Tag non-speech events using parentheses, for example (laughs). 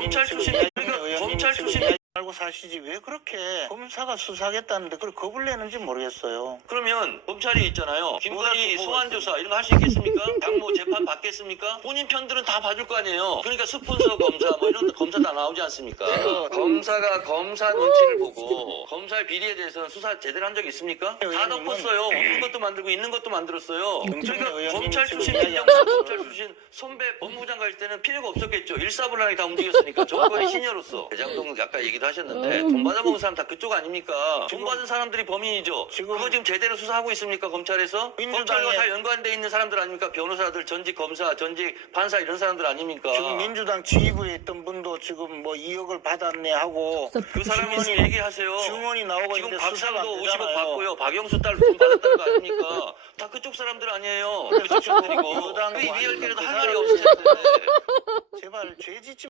검찰 출신 그러니까 검찰 출신 알고 사시지 왜 그렇게 검사가 수사하겠다는데 그걸 겁을 내는지 모르겠어요. 그러면 검찰이 있잖아요. 김건희 뭐가 소환 조사 이런 거 할 수 있겠습니까? 당무 재판 받겠습니까? 본인 편들은 다 봐줄 거 아니에요. 그러니까 스폰서 검사 뭐 이런 검사 다 나오지 않습니까? 검사가 검사 눈치를 보고 검사의 비리에 대해서는 수사 제대로 한 적 있습니까? 다 덮었어요. 없는 것도 만들고 있는 것도 만들었어요. 그러니까 검찰 출신 민정수 검찰 출신 선배 법무부장 갈 때는 필요가 없었겠죠. 일사불란하게 다 움직였으니까 정권의 (laughs) 시니어로서 대장동 아까 얘기 도 하셨는데 돈 받아먹은 사람 다 그쪽 아닙니까? 돈 받은 사람들이 범인이죠. 지금- 그거 지금 제대로 수사하고 있습니까 검찰에서? 민주당의- 검찰과 다 연관돼 있는 사람들 아닙니까? 변호사들, 전직 검사, 전직 판사 이런 사람들 아닙니까? 지금 민주당 지휘부에 있던 분도 지금 뭐 2억을 받았네 하고 그 사람이 증언이- 얘기하세요. 증언이 나오고 지금 있는데 수사가 안 박상도 50억 되잖아요. 받고요. 박영수 딸 돈 받았다는 거 아닙니까? 다 그쪽 사람들 아니에요. 그쪽 사람들이고. 여당 그뭐 이해할 그할 말이 텐데. 제발 죄 짓지